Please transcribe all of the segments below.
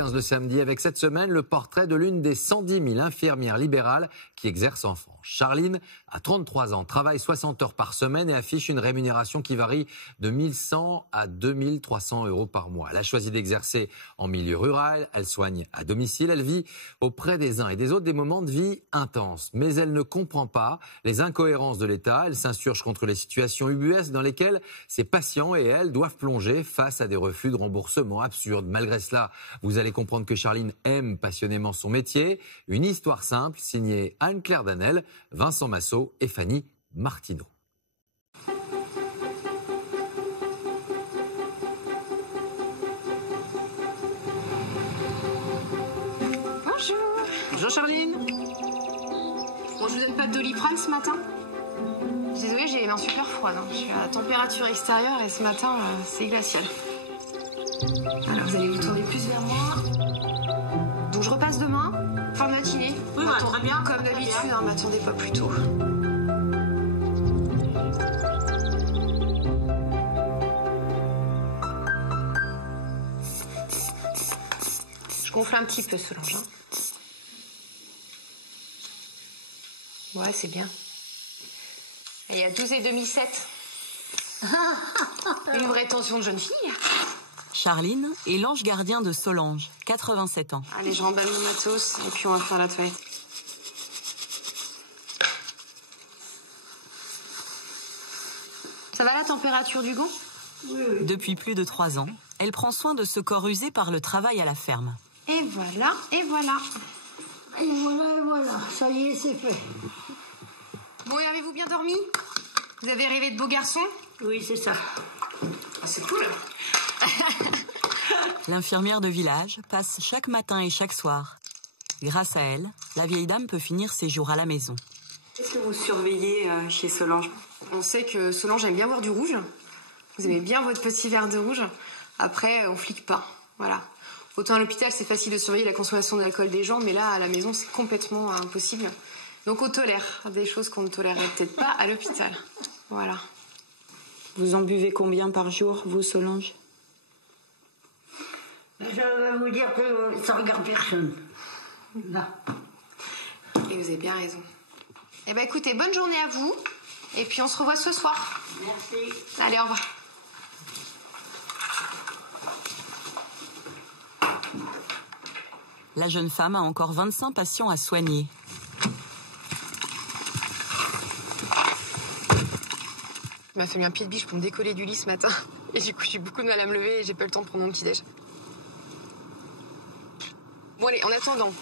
Le samedi, avec cette semaine, le portrait de l'une des 110 000 infirmières libérales qui exercent en France. Charline a 33 ans, travaille 60 heures par semaine et affiche une rémunération qui varie de 1 100 à 2 300 euros par mois. Elle a choisi d'exercer en milieu rural, elle soigne à domicile, elle vit auprès des uns et des autres des moments de vie intenses. Mais elle ne comprend pas les incohérences de l'État, elle s'insurge contre les situations ubuesques dans lesquelles ses patients et elle doivent plonger face à des refus de remboursement absurdes. Malgré cela, vous allez comprendre que Charline aime passionnément son métier. Une histoire simple, signée Anne-Claire Danel, Vincent Massot et Fanny Martineau. Bonjour. Bonjour Charline. Bon, je vous donne pas de Doliprane ce matin. Désolée, j'ai les mains super froides. Je suis à température extérieure et ce matin, c'est glacial. Alors, vous allez vous tourner plus vers moi. Donc, je repasse demain, fin de matinée. Oui, bah, très bien. Comme d'habitude, hein, m'attendez pas plus tôt. Je gonfle un petit peu, Solange. Ouais, c'est bien. Il y a 12 et demi 7. Une vraie tension de jeune fille. Charline est l'ange gardien de Solange, 87 ans. Allez, je remballe mon matos et puis on va faire la toilette. Ça va la température du gant? Oui. Depuis plus de 3 ans, elle prend soin de ce corps usé par le travail à la ferme. Et voilà, et voilà. Et voilà, et voilà. Ça y est, c'est fait. Bon, et avez-vous bien dormi? Vous avez rêvé de beaux garçons? Oui, c'est ça. Ah, c'est cool. L'infirmière de village passe chaque matin et chaque soir. Grâce à elle, la vieille dame peut finir ses jours à la maison. Qu'est-ce que vous surveillez chez Solange? On sait que Solange aime bien boire du rouge. Vous aimez bien votre petit verre de rouge. Après, on flique pas. Voilà. Autant à l'hôpital, c'est facile de surveiller la consommation d'alcool des gens, mais là, à la maison, c'est complètement impossible. Donc, on tolère des choses qu'on ne tolérerait peut-être pas à l'hôpital. Voilà. Vous en buvez combien par jour, vous, Solange? Je vais vous dire que ça regarde personne. Là. Et vous avez bien raison. Eh bien, écoutez, bonne journée à vous. Et puis, on se revoit ce soir. Merci. Allez, au revoir. La jeune femme a encore 25 patients à soigner. Il m'a fallu un pied de biche pour me décoller du lit ce matin. Et du coup, j'ai beaucoup de mal à me lever et j'ai pas eu le temps de prendre mon petit-déj. Bon, allez, en attendant,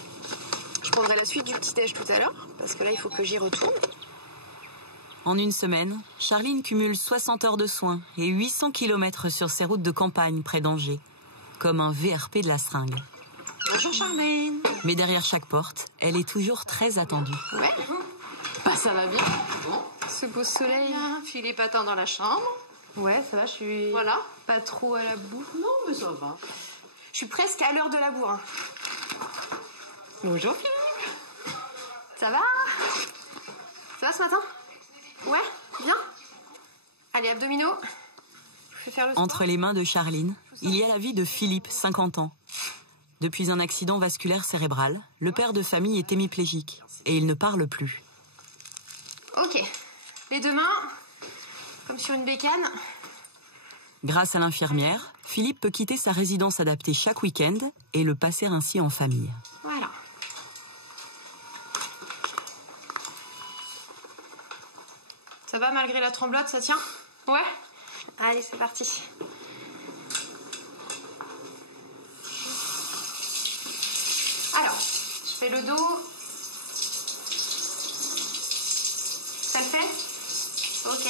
je prendrai la suite du petit-déj tout à l'heure, parce que là, il faut que j'y retourne. En une semaine, Charline cumule 60 heures de soins et 800 km sur ses routes de campagne près d'Angers, comme un VRP de la seringue. Bonjour, Charline. Mais derrière chaque porte, elle est toujours très attendue. Ouais. Bah, ça va bien. Bon. Ce beau soleil. Philippe attend dans la chambre. Ouais, ça va, je suis... Voilà. Pas trop à la bourre. Non, mais ça va. Je suis presque à l'heure de la bourre. Bonjour, Philippe. Ça va? Ça va ce matin? Ouais, bien. Allez, abdominaux. Je vais faire le sport. Entre les mains de Charline, il y a la vie de Philippe, 50 ans. Depuis un accident vasculaire cérébral, le père de famille est hémiplégique et il ne parle plus. Ok. Les deux mains, comme sur une bécane. Grâce à l'infirmière, Philippe peut quitter sa résidence adaptée chaque week-end et le passer ainsi en famille. Voilà. Ça va malgré la tremblote, ça tient? Ouais. Allez, c'est parti. Alors, je fais le dos. Ça le fait? Ok.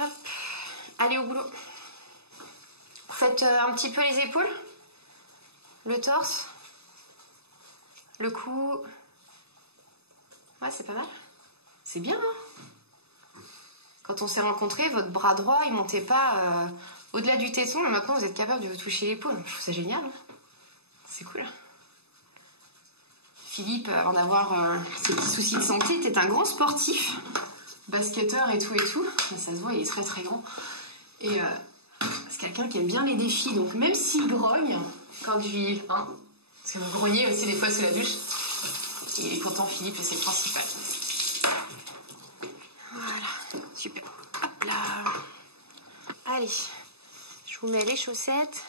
Hop. Allez au boulot. Faites un petit peu les épaules. Le torse. Le cou. Ouais, c'est pas mal. C'est bien, hein? Quand on s'est rencontrés, votre bras droit, il montait pas au-delà du téton. Mais maintenant, vous êtes capable de vous toucher l'épaule. Je trouve ça génial. Hein. C'est cool. Philippe, avant d'avoir ses petits soucis de santé, était un grand sportif. Basketteur et tout. Ça se voit, il est très très grand. Et c'est quelqu'un qui aime bien les défis, donc même s'il grogne, quand je lui... Hein, parce que vous grognez aussi des fois sous la douche, il est content, Philippe, et c'est le principal. Voilà, super. Hop là. Allez, je vous mets les chaussettes.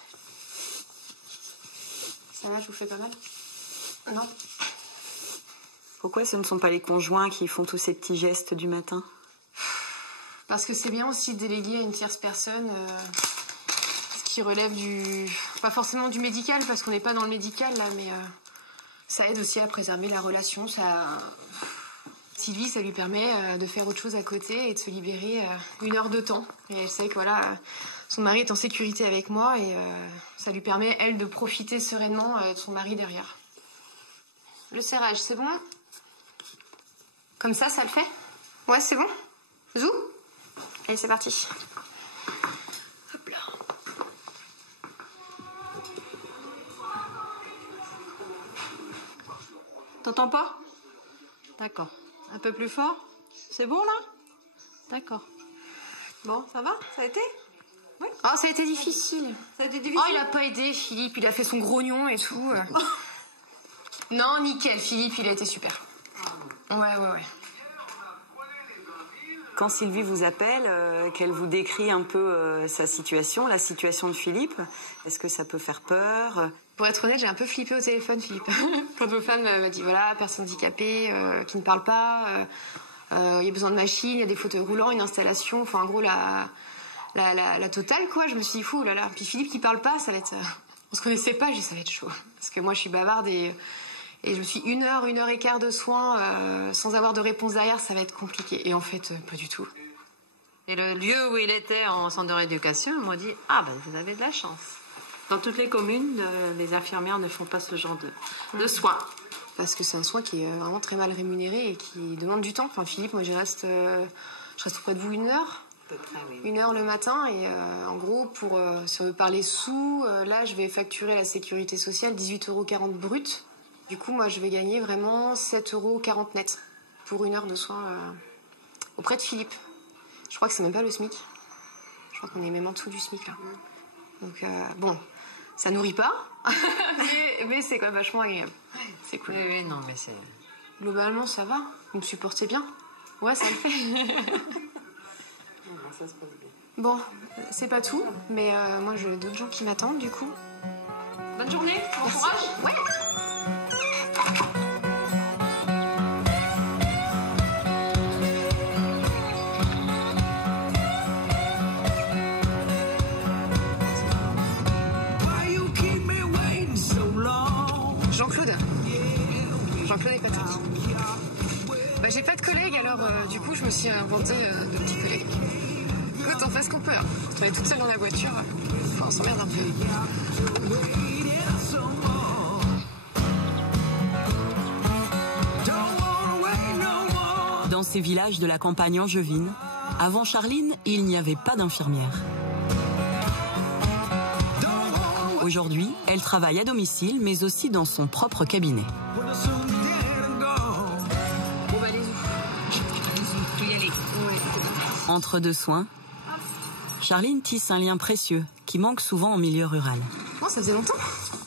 Ça va, je vous fais pas mal? Non. Pourquoi ce ne sont pas les conjoints qui font tous ces petits gestes du matin? Parce que c'est bien aussi de déléguer à une tierce personne ce qui relève du... Pas forcément du médical, parce qu'on n'est pas dans le médical, là, mais ça aide aussi à préserver la relation. Sylvie, ça lui permet de faire autre chose à côté et de se libérer 1 heure de temps. Et elle sait que, voilà, son mari est en sécurité avec moi et ça lui permet, elle, de profiter sereinement de son mari derrière. Le serrage, c'est bon? Comme ça le fait? Ouais, c'est bon? Zou? Allez, c'est parti. Hop là. T'entends pas? D'accord. Un peu plus fort? C'est bon, là? D'accord. Bon, ça va? Ça a été? Oui. Oh, ça a été difficile. Ça a été difficile? Oh, il a pas aidé, Philippe. Il a fait son grognon et tout. Non, nickel. Philippe, il a été super. Ouais. Quand Sylvie vous appelle, qu'elle vous décrit un peu sa situation, la situation de Philippe, est-ce que ça peut faire peur? Pour être honnête, j'ai un peu flippé au téléphone, Philippe. Quand votre femme m'a dit, voilà, personne handicapée, qui ne parle pas, il y a besoin de machines, il y a des fauteuils roulants, une installation, enfin, en gros, la totale, quoi. Je me suis dit, fou, là là. Puis Philippe qui parle pas, ça va être... on se connaissait pas, j'ai dit, ça va être chaud. Parce que moi, je suis bavarde et je me suis 1 heure, 1 heure et quart de soins sans avoir de réponse derrière, ça va être compliqué. Et en fait, pas du tout. Et le lieu où il était en centre de rééducation, il m'a dit « Ah, ben vous avez de la chance. Dans toutes les communes, les infirmières ne font pas ce genre de soins. » Parce que c'est un soin qui est vraiment très mal rémunéré et qui demande du temps. Enfin, Philippe, moi, je reste auprès de vous 1 heure. À peu près, oui. 1 heure le matin. Et en gros, pour si on veut parler sous, là, je vais facturer la sécurité sociale 18,40 € brut. Du coup, moi, je vais gagner vraiment 7,40 € net pour 1 heure de soins auprès de Philippe. Je crois que c'est même pas le SMIC. Je crois qu'on est même en dessous du SMIC, là. Donc, bon, ça nourrit pas, mais c'est quand même vachement agréable. C'est cool. Oui, non, mais c'est... Globalement, ça va. Vous me supportez bien? Ouais, ça le fait. Ça se passe bien. Bon, c'est pas tout, mais moi, j'ai d'autres gens qui m'attendent, du coup. Bonne journée, bon courage. Ouais. Jean-Claude est patente. Bah, j'ai pas de collègues, alors du coup, je me suis inventé de petits collègues. Écoute, on fait ce qu'on peut. Hein. On est toute seule dans la voiture. Enfin, on s'emmerde un peu. Dans ces villages de la campagne angevine, avant Charline, il n'y avait pas d'infirmière. Aujourd'hui, elle travaille à domicile, mais aussi dans son propre cabinet. Bon, bah, allez-y. Tu y aller. Ouais. Entre deux soins, Charline tisse un lien précieux qui manque souvent en milieu rural. Bon, ça faisait longtemps.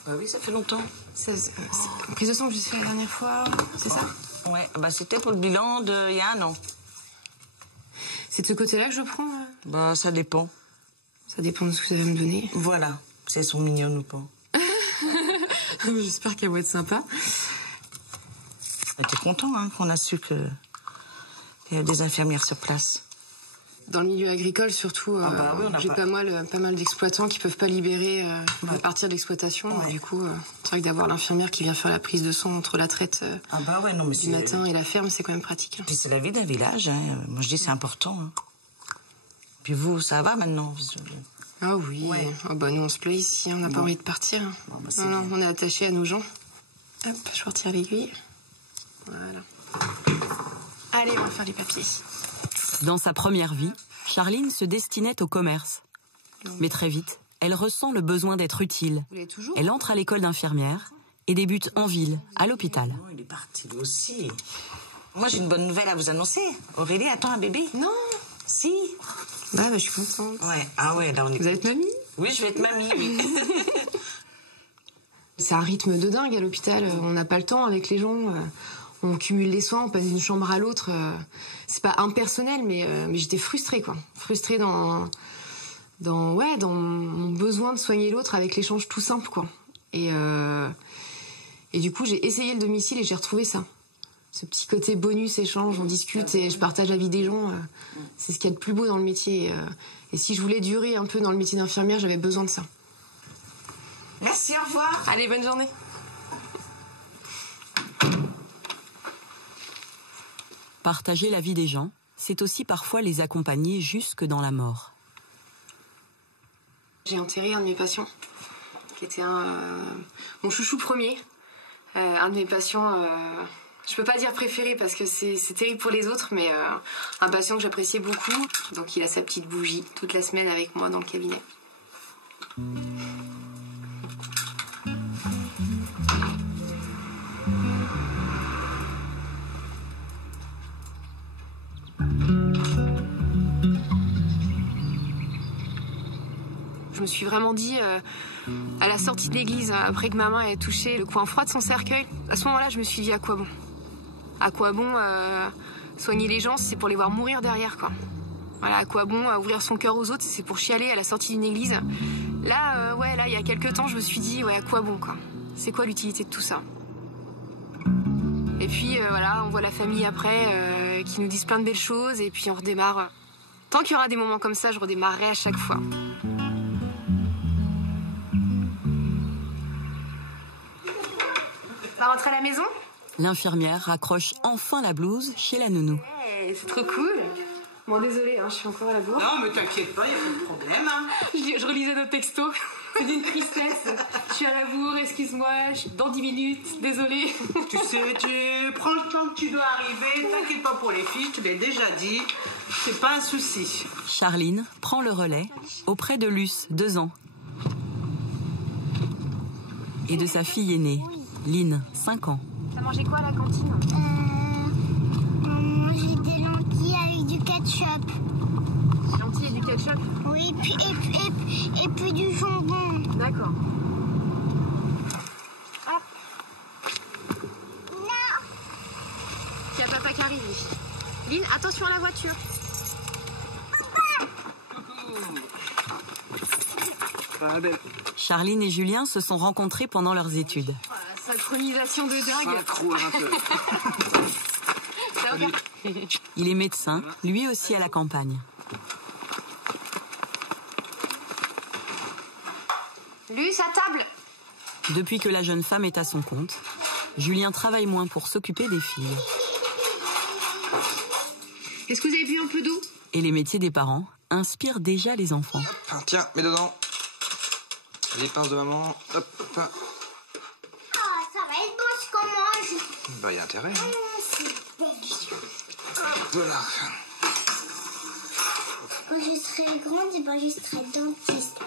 Oui, ça fait longtemps. Prise de sang que j'ai fait la dernière fois, c'est ça? Ouais, bah c'était pour le bilan d'il y a 1 an. C'est de ce côté-là que je prends Bah ça dépend. Ça dépend de ce que ça va me donner. Voilà, si elles sont mignonnes ou pas. J'espère qu'elles vont être sympas. T'es content hein, qu'on a su qu'il y a des infirmières sur place. Dans le milieu agricole, surtout, bah oui, j'ai pas mal d'exploitants qui peuvent pas libérer à partir d'exploitation. Ouais. Du coup, c'est vrai que d'avoir l'infirmière qui vient faire la prise de sang entre la traite Non, mais du matin et la ferme, c'est quand même pratique. Puis c'est la vie d'un village. Hein. Moi je dis c'est important. Hein. Puis vous, ça va maintenant? Ah oui. Ouais. Oh bah nous on se plaît ici, on n'a pas envie de partir. Bon, bah, c'est non, bien. on est attaché à nos gens. Hop, je retire l'aiguille. Voilà. Allez, on va faire les papiers. Dans sa première vie, Charline se destinait au commerce. Mais très vite, elle ressent le besoin d'être utile. Vous l'avez toujours? Elle entre à l'école d'infirmière et débute en ville, à l'hôpital. Non, il est parti lui aussi. Moi j'ai une bonne nouvelle à vous annoncer. Aurélie attend un bébé. Non. Si. Bah, je suis contente. Ouais. Ah ouais, là on est... Vous êtes mamie? Oui, je vais être mamie, oui. C'est un rythme de dingue à l'hôpital. On n'a pas le temps avec les gens. On cumule les soins, on passe d'une chambre à l'autre. C'est pas impersonnel, mais j'étais frustrée, quoi. Frustrée dans mon besoin de soigner l'autre avec l'échange tout simple, quoi. Et du coup, j'ai essayé le domicile et j'ai retrouvé ça. Ce petit côté bonus, échange, on discute et je partage la vie des gens. C'est ce qu'il y a de plus beau dans le métier. Et si je voulais durer un peu dans le métier d'infirmière, j'avais besoin de ça. Merci, au revoir. Allez, bonne journée. Partager la vie des gens, c'est aussi parfois les accompagner jusque dans la mort. J'ai enterré un de mes patients, qui était mon chouchou premier. Un de mes patients, je peux pas dire préféré parce que c'est terrible pour les autres, mais un patient que j'appréciais beaucoup. Donc il a sa petite bougie toute la semaine avec moi dans le cabinet. Je me suis vraiment dit, à la sortie de l'église, après que ma main ait touché le coin froid de son cercueil, à ce moment-là, je me suis dit, à quoi bon ? À quoi bon soigner les gens, c'est pour les voir mourir derrière, quoi. Voilà, à quoi bon ouvrir son cœur aux autres, c'est pour chialer à la sortie d'une église. Là, il y a quelques temps, je me suis dit, à quoi bon, quoi ? C'est quoi l'utilité de tout ça ? Et puis, on voit la famille après, qui nous disent plein de belles choses, et puis on redémarre. Tant qu'il y aura des moments comme ça, je redémarrerai à chaque fois. On va rentrer à la maison ? L'infirmière raccroche enfin la blouse chez la nounou. Hey, c'est trop cool. Bon, désolée, je suis encore à la bourre. Non, mais t'inquiète pas, il n'y a pas de problème. Je relisais notre texto. C'est d'une tristesse. Je suis à la bourre, excuse-moi, dans 10 minutes, désolée. Tu sais, tu prends le temps que tu dois arriver, t'inquiète pas pour les filles, je te l'ai déjà dit, c'est pas un souci. Charline prend le relais auprès de Luce, 2 ans, et de sa fille aînée, Lynn, 5 ans. T'as mangé quoi à la cantine ? On mangeait des lentilles avec du ketchup. Des lentilles et du ketchup ? Oui, et puis du jambon. D'accord. Hop. Non. Il y a papa qui arrive. Lynn, attention à la voiture. Charline et Julien se sont rencontrés pendant leurs études. Synchronisation de dingue. Ça va ? Il est médecin, lui aussi à la campagne. Luce, à table. Depuis que la jeune femme est à son compte, Julien travaille moins pour s'occuper des filles. Est-ce que vous avez bu un peu d'eau ? Et les métiers des parents inspirent déjà les enfants. Tiens, mets dedans. Les pinces de maman. Hop, hop. Oh, ça va être beau ce qu'on mange. Bah, y a intérêt. C'est délicieux. Voilà. Quand je serai grande, je serai dentiste.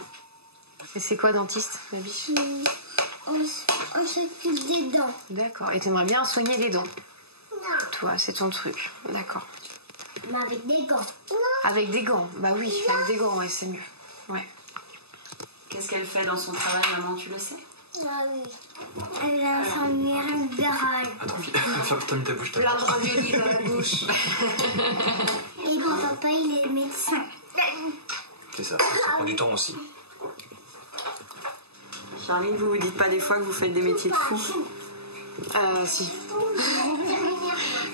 Et c'est quoi dentiste, ma biche ? On s'occupe des dents. D'accord. Et t'aimerais bien soigner les dents ? Non, Toi, c'est ton truc. D'accord. mais avec des gants. Avec des gants ? Bah oui, avec des gants, ouais, c'est mieux. Ouais. Qu'est-ce qu'elle fait dans son travail, maman, tu le sais ? Ah oui. Elle est infirmière libérale. Attends, ferme ta bouche. Plein de raviolis dans la bouche. Et mon papa, il est médecin. C'est ça prend du temps aussi. Charline, vous vous dites pas des fois que vous faites des métiers de fou ? Si.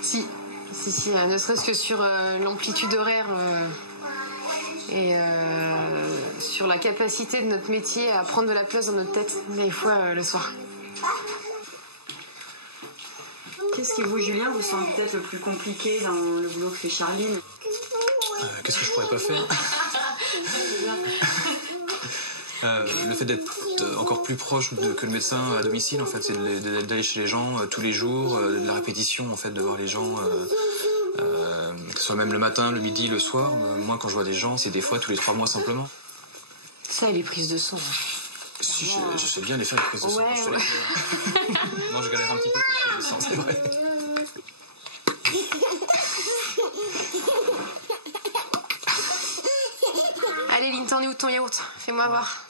Si, ne serait-ce que sur l'amplitude horaire et sur la capacité de notre métier à prendre de la place dans notre tête, des fois le soir. Qu'est-ce qui, vous, Julien, vous semble peut-être le plus compliqué dans le boulot que fait Charline ? Qu'est-ce que je pourrais pas faire ? Le fait d'être encore plus proche que le médecin à domicile, en fait, c'est d'aller chez les gens tous les jours, de la répétition, en fait, de voir les gens, que ce soit même le matin, le midi, le soir. Moi, quand je vois des gens, c'est des fois tous les 3 mois simplement. Ça et les prises de sang. Si, je sais bien les faire, les prises de sang. Ouais. Moi, je galère un petit peu pour les prises de sang, c'est vrai. Allez, Lynn, t'en es où de ton yaourt ? Fais-moi voir.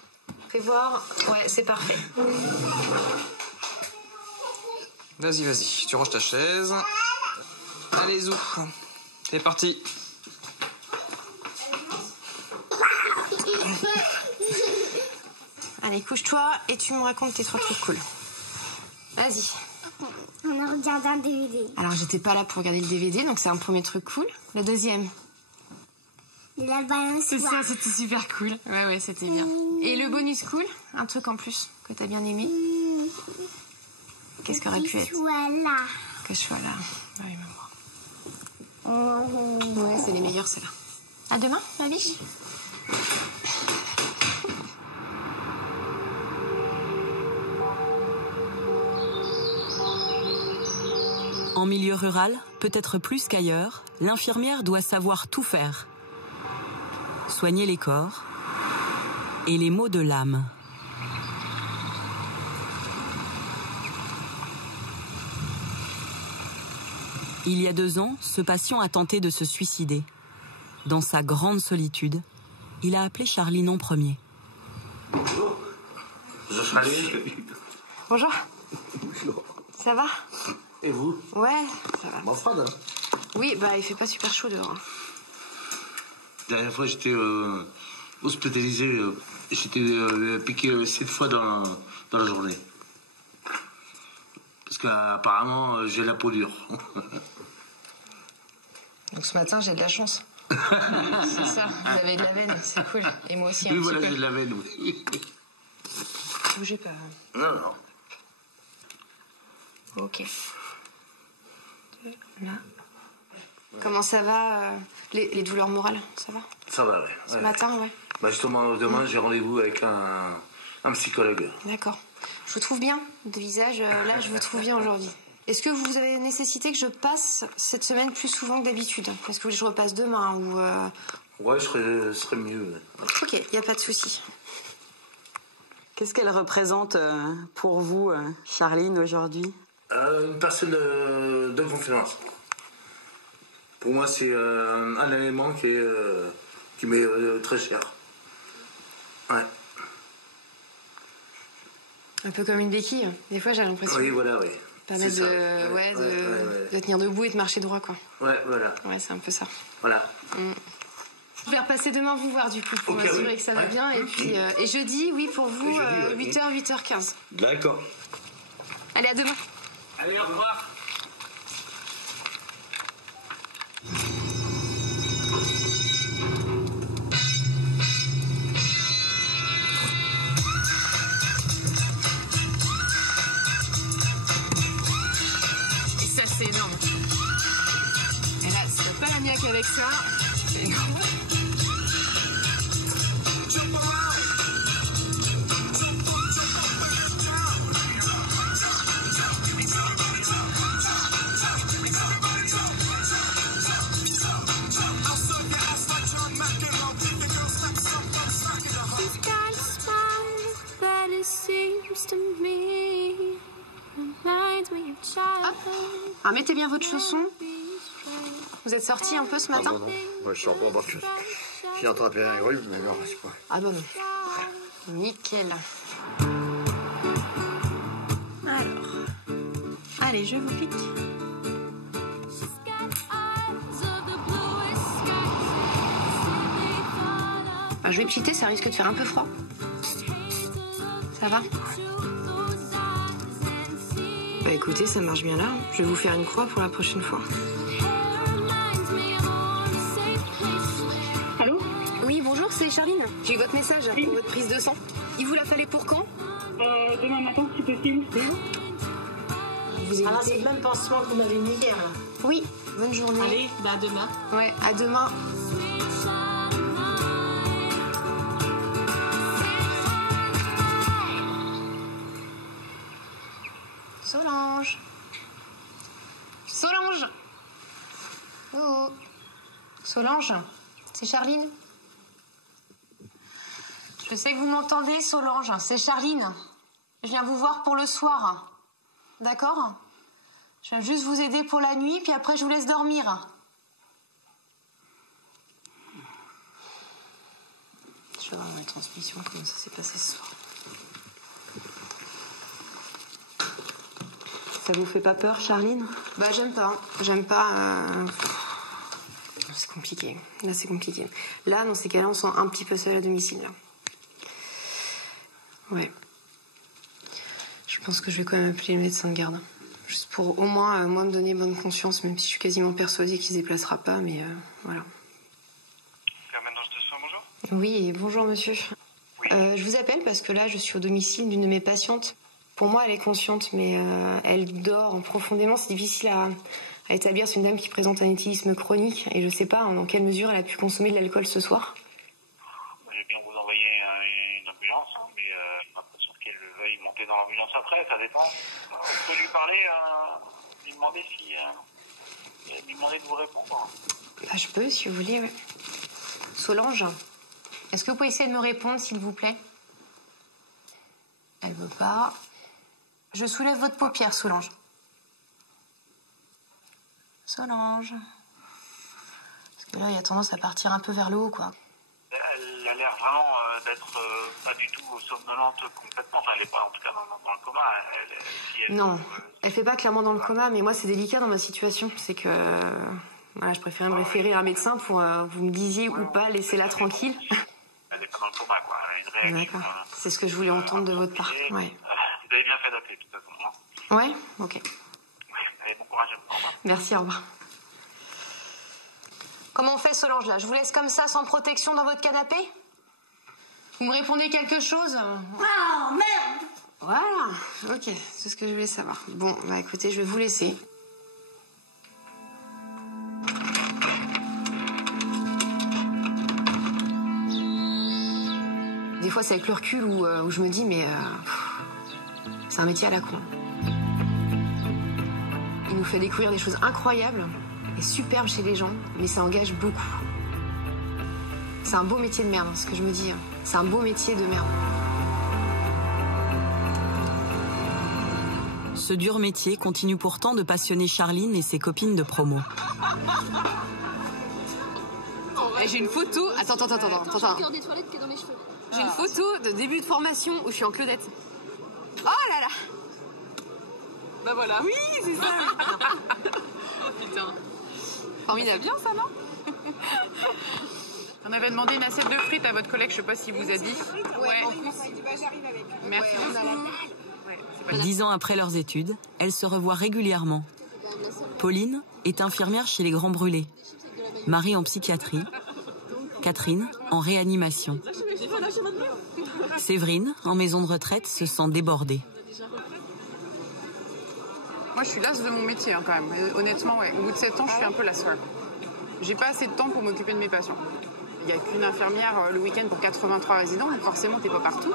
Fais voir. Ouais, c'est parfait. Vas-y, tu ranges ta chaise. Allez, Zou, c'est parti. Allez, couche-toi et tu me racontes tes 3 trucs cool. Vas-y. On a regardé un DVD. Alors, j'étais pas là pour regarder le DVD, donc c'est un premier truc cool. Le deuxième? La balançoire. C'est ça, c'était super cool. Ouais, c'était bien. Et le bonus cool? Un truc en plus que t'as bien aimé? Qu'est-ce qu'aurait pu être? Que je sois là. Oui, maman. Ouais, c'est les meilleurs, ceux-là. À demain, ma biche. En milieu rural, peut-être plus qu'ailleurs, l'infirmière doit savoir tout faire. Soigner les corps et les maux de l'âme. Il y a 2 ans, ce patient a tenté de se suicider. Dans sa grande solitude, il a appelé Charline en premier. Bonjour. Bonjour Charline. Bonjour. Bonjour. Ça va? Et vous? Ouais, ça va. Bon froide, hein? Oui, bah il fait pas super chaud dehors. La dernière fois, j'étais hospitalisé. J'étais piqué 7 fois dans la journée. Parce qu'apparemment, j'ai la peau dure. Donc ce matin, j'ai de la chance. C'est ça, vous avez de la veine, c'est cool. Et moi aussi un oui, petit voilà, peu. j'ai de la veine, oui. Bougez pas. Non. Ok. Là. Comment ça va les douleurs morales, ça va? Ça va, ouais. Ce matin, ouais. Bah justement, demain, j'ai rendez-vous avec un psychologue. D'accord. Je vous trouve bien de visage. Là, je vous trouve bien aujourd'hui. Est-ce que vous avez nécessité que je passe cette semaine plus souvent que d'habitude? Est-ce que vous voulez que je repasse demain ou Ouais, ce serait mieux. Ok, il n'y a pas de souci. Qu'est-ce qu'elle représente pour vous, Charline, aujourd'hui? Une personne de confiance. Pour moi, c'est un élément qui m'est très cher. Ouais. Un peu comme une béquille. Des fois, j'ai l'impression. Oui, voilà, oui. Permettre de tenir debout et de marcher droit, quoi. Ouais, voilà. Ouais, c'est un peu ça. Voilà. Je vais repasser demain vous voir, du coup, pour m'assurer que ça va bien. Et puis, et jeudi, oui, pour vous, 8h, 8h15. D'accord. Allez, à demain. Allez, au revoir. Et ça, c'est énorme. Et là, si t'as pas la miaque avec ça, c'est énorme. Alors mettez bien votre chausson. Vous êtes sortis un peu ce matin? Non. Moi, je sors pas parce que j'ai attrapé un rhume, mais non, c'est pas. Ah bah non. Nickel. Alors. Allez, je vous pique. Alors, je vais pchiter, ça risque de faire un peu froid. Ça va? Bah écoutez, ça marche bien là. Je vais vous faire une croix pour la prochaine fois. Allô? Oui, bonjour, c'est Charline. J'ai eu votre message pour votre prise de sang. Il vous la fallait pour quand? Demain matin, si possible. Vous Alors, c'est le même pansement que vous m'avez mis hier, là. Oui, bonne journée. Allez, bah à demain. Ouais, à demain. Solange. Solange. Oh. Solange, c'est Charline. Je sais que vous m'entendez, Solange. C'est Charline. Je viens vous voir pour le soir. D'accord? Je viens juste vous aider pour la nuit, puis après je vous laisse dormir. Je vais voir dans la transmission comment ça s'est passé ce soir. Ça vous fait pas peur, Charline? Bah j'aime pas. C'est compliqué. Là c'est compliqué. Là dans ces cas-là on se sent un petit peu seul à domicile. Là. Ouais. Je pense que je vais quand même appeler le médecin de garde. Juste pour au moins moi me donner bonne conscience, même si je suis quasiment persuadée qu'il se déplacera pas, mais voilà. Permanence de soins, bonjour. Oui, bonjour monsieur. Oui. Je vous appelle parce que là je suis au domicile d'une de mes patientes. Pour moi elle est consciente, mais elle dort profondément. C'est difficile à établir. C'est une dame qui présente un éthylisme chronique et je sais pas dans quelle mesure elle a pu consommer de l'alcool ce soir. Je vais bien vous envoyer une ambulance, hein, mais j'ai l'impression qu'elle veuille monter dans l'ambulance après, ça dépend. On peut lui parler, lui demander lui demander de vous répondre. Bah, je peux si vous voulez, ouais. Solange, est-ce que vous pouvez essayer de me répondre s'il vous plaît? Elle veut pas. Je soulève votre paupière, Solange. Solange. Parce que là, il y a tendance à partir un peu vers le haut, quoi. Elle a l'air vraiment d'être pas du tout somnolente complètement. Enfin, elle n'est pas en tout cas dans le coma. Non, elle fait pas clairement dans le coma, mais moi, c'est délicat dans ma situation. C'est que voilà, je préférais me référer à un médecin pour vous me disiez ou pas, laissez-la tranquille. Elle n'est pas dans le coma, quoi. Elle a une réaction. D'accord. C'est ce que je voulais entendre de votre part. Ouais. Vous avez bien fait d'appeler, de toute façon. Ouais, ok. Allez, bon courage. Au revoir. Merci, au revoir. Comment on fait, Solange, là? Je vous laisse comme ça, sans protection, dans votre canapé? Vous me répondez quelque chose? Ah, merde! Voilà, ok, c'est ce que je voulais savoir. Bon, bah écoutez, je vais vous laisser. Des fois, c'est avec le recul où je me dis, mais c'est un métier à la con. Il nous fait découvrir des choses incroyables et superbes chez les gens, mais ça engage beaucoup. C'est un beau métier de merde, ce que je me dis. C'est un beau métier de merde. Ce dur métier continue pourtant de passionner Charline et ses copines de promo. J'ai une photo. Attends. J'ai une photo de début de formation où je suis en Claudette. Oh là là. Bah voilà. Oui, c'est ça. Oh putain. Formidable. C'est bien ça, non? On avait demandé une assiette de frites à votre collègue, je sais pas si vous a dit. Ouais. J'arrive avec. Merci beaucoup. 10 ans après leurs études, elles se revoient régulièrement. Pauline est infirmière chez les Grands Brûlés. Marie en psychiatrie. Catherine en réanimation. Séverine, en maison de retraite, se sent débordée. Moi, je suis lasse de mon métier, hein, quand même. Honnêtement, ouais. Au bout de 7 ans, je suis un peu lasse. J'ai pas assez de temps pour m'occuper de mes patients. Il n'y a qu'une infirmière le week-end pour 83 résidents, donc forcément, t'es pas partout.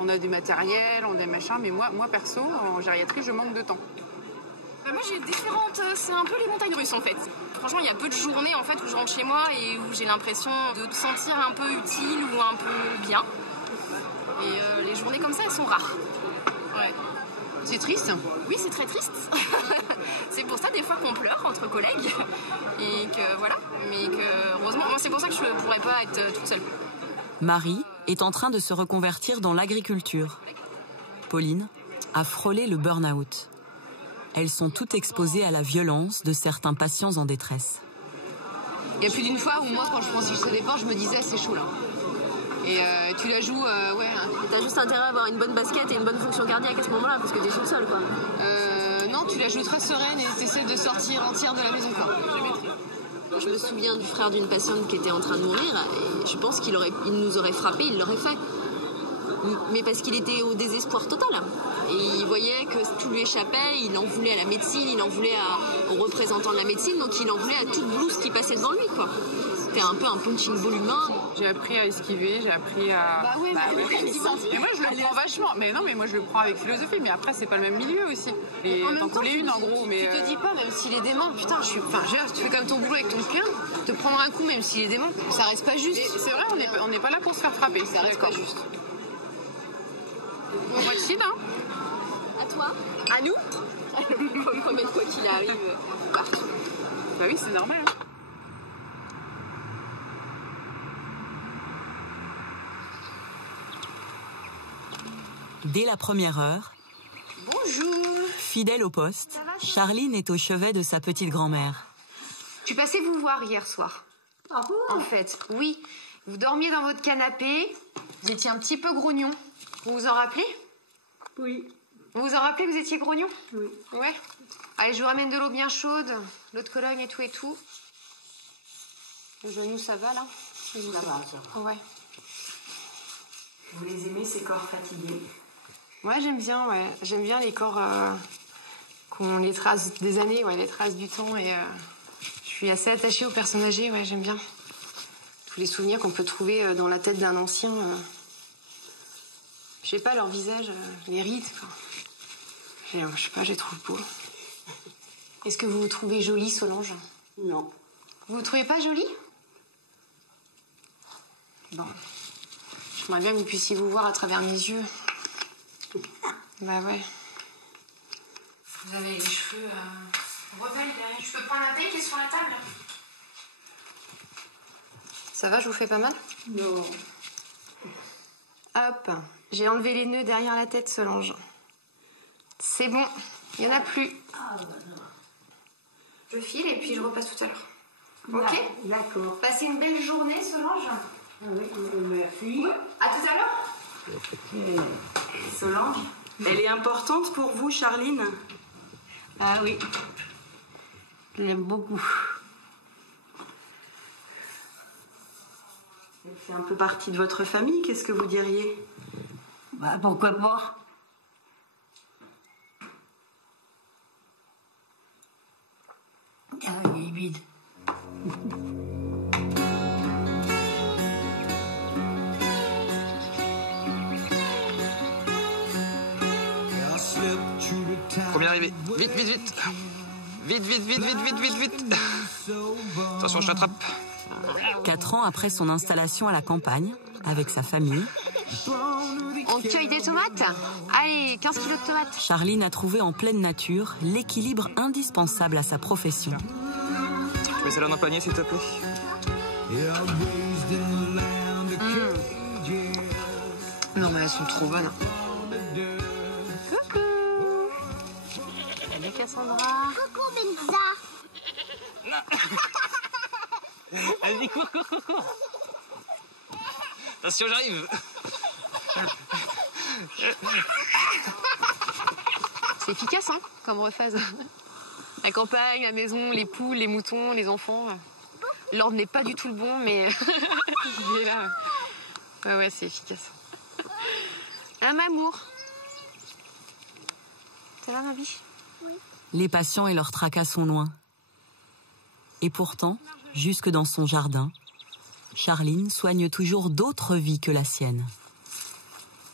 On a du matériel, on a des machins, mais moi perso, en gériatrie, je manque de temps. Moi, j'ai différentes... C'est un peu les montagnes russes, en fait. Franchement, il y a peu de journées, en fait, où je rentre chez moi et où j'ai l'impression de me sentir un peu utile ou un peu bien. Et les journées comme ça, elles sont rares. Ouais. C'est triste? Oui, c'est très triste. C'est pour ça, des fois, qu'on pleure entre collègues. Et que, voilà. Mais que, heureusement, moi, c'est pour ça que je ne pourrais pas être toute seule. Marie est en train de se reconvertir dans l'agriculture. Pauline a frôlé le burn-out. Elles sont toutes exposées à la violence de certains patients en détresse. Il y a plus d'une fois où moi, quand je prends ce départ, je me disais, c'est chaud là. Et tu la joues, ouais. T'as juste intérêt à avoir une bonne basket et une bonne fonction cardiaque à ce moment-là, parce que t'es toute seule, quoi. Non, tu la joues très sereine et t'essaies de sortir entière de la maison, quoi. Je me souviens du frère d'une patiente qui était en train de mourir, et je pense qu'il nous aurait frappé, il l'aurait fait. Mais parce qu'il était au désespoir total. Et il voyait que tout lui échappait, il en voulait à la médecine, il en voulait aux représentants de la médecine, donc il en voulait à toute blouse qui passait devant lui, quoi. C'était un peu un punching ball humain. J'ai appris à esquiver, j'ai appris à... Bah ouais, mais moi je le prends vachement. Mais non, mais moi je le prends avec philosophie, mais après c'est pas le même milieu aussi. Et t'en voulais une en gros, mais... Tu te dis pas, même s'il est dément, putain, tu fais quand même ton boulot avec ton cœur, te prendre un coup même s'il est dément, ça reste pas juste. C'est vrai, on n'est pas là pour se faire frapper. Ça reste pas juste. Bon, moi de hein. À toi? À nous? Combien de fois qu'il arrive partout. Bah oui, c'est normal. Hein. Dès la première heure, bonjour. Fidèle au poste, Charline est au chevet de sa petite grand-mère. Je suis passée vous voir hier soir. Ah bon? En fait, oui. Vous dormiez dans votre canapé. Vous étiez un petit peu grognon. Vous vous en rappelez? Oui. Vous vous en rappelez que vous étiez grognon? Oui. Ouais. Allez, je vous ramène de l'eau bien chaude, l'eau de Cologne et tout et tout. Le genou, ça va là? Ça va, ça va. Ouais. Vous les aimez, ces corps fatigués? Ouais, j'aime bien, ouais. J'aime bien les corps qu'on les traces des années, ouais, les traces du temps. Et je suis assez attachée aux personnes âgées, ouais, j'aime bien. Tous les souvenirs qu'on peut trouver dans la tête d'un ancien. Je sais pas, leur visage, les rides, quoi. Je sais pas, je les trouve beaux. Est-ce que vous vous trouvez jolie, Solange? Non. Vous vous trouvez pas jolie? Bon. J'aimerais bien que vous puissiez vous voir à travers mes yeux. Bah ouais. Vous avez les cheveux rebelles derrière. Je peux prendre un thé qui est sur la table? Ça va, je vous fais pas mal? Non. Hop, j'ai enlevé les nœuds derrière la tête, Solange. C'est bon, il n'y en a plus. Ah, bah non. Je file et puis je repasse tout à l'heure. Ok? D'accord. Passez une belle journée, Solange. Oui, merci. Ouais. À tout à l'heure. Solange, elle est importante pour vous, Charline? Ah oui. Je l'aime beaucoup. Elle fait un peu partie de votre famille, qu'est-ce que vous diriez? Bah, pourquoi pas? Ah, il est vide. Première arrivée. Vite, vite, vite. Vite, vite, vite, vite, vite, vite, vite. Attention, je t'attrape. 4 ans après son installation à la campagne, avec sa famille, On cueille des tomates? Allez, 15 kilos de tomates. Charline a trouvé en pleine nature l'équilibre indispensable à sa profession. Tu mets celle-là dans le panier, s'il te plaît. Non, mais elles sont trop bonnes. Coucou. Salut Cassandra. Coucou Benza. Allez, cours, cours, cours, cours. Attention, j'arrive. C'est efficace, hein, comme rephase. La campagne, la maison, les poules, les moutons, les enfants. L'ordre n'est pas du tout le bon, mais il est là. Ouais, ouais, c'est efficace. Un mamour. Ça va, ma biche? Oui. Les patients et leurs tracas sont loin. Et pourtant, jusque dans son jardin, Charline soigne toujours d'autres vies que la sienne.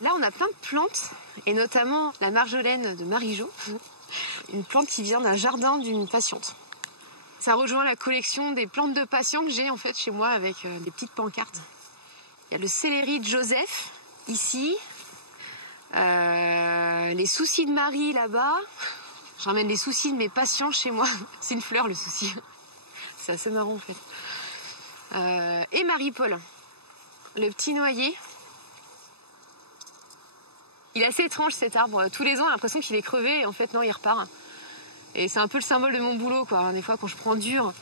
Là, on a plein de plantes, et notamment la marjolaine de Marie-Jo, une plante qui vient d'un jardin d'une patiente. Ça rejoint la collection des plantes de patients que j'ai en fait chez moi avec des petites pancartes. Il y a le céleri de Joseph, ici, les soucis de Marie là-bas. Je ramène les soucis de mes patients chez moi. C'est une fleur, le souci. C'est assez marrant en fait. Et Marie-Paul, le petit noyer. Il est assez étrange cet arbre. Tous les ans, on a l'impression qu'il est crevé et en fait non, il repart. Et c'est un peu le symbole de mon boulot, quoi. Des fois, quand je prends dur,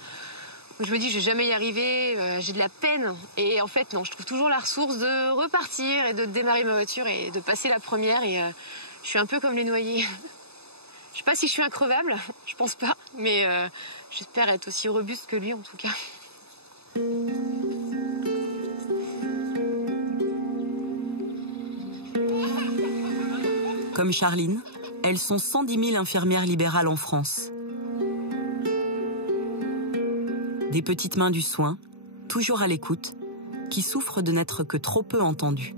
je me dis je vais jamais y arriver, j'ai de la peine. Et en fait, non, je trouve toujours la ressource de repartir et de démarrer ma voiture et de passer la première. Et je suis un peu comme les noyés. Je sais pas si je suis increvable, je pense pas, mais j'espère être aussi robuste que lui en tout cas. Comme Charline, elles sont 110 000 infirmières libérales en France. Des petites mains du soin, toujours à l'écoute, qui souffrent de n'être que trop peu entendues.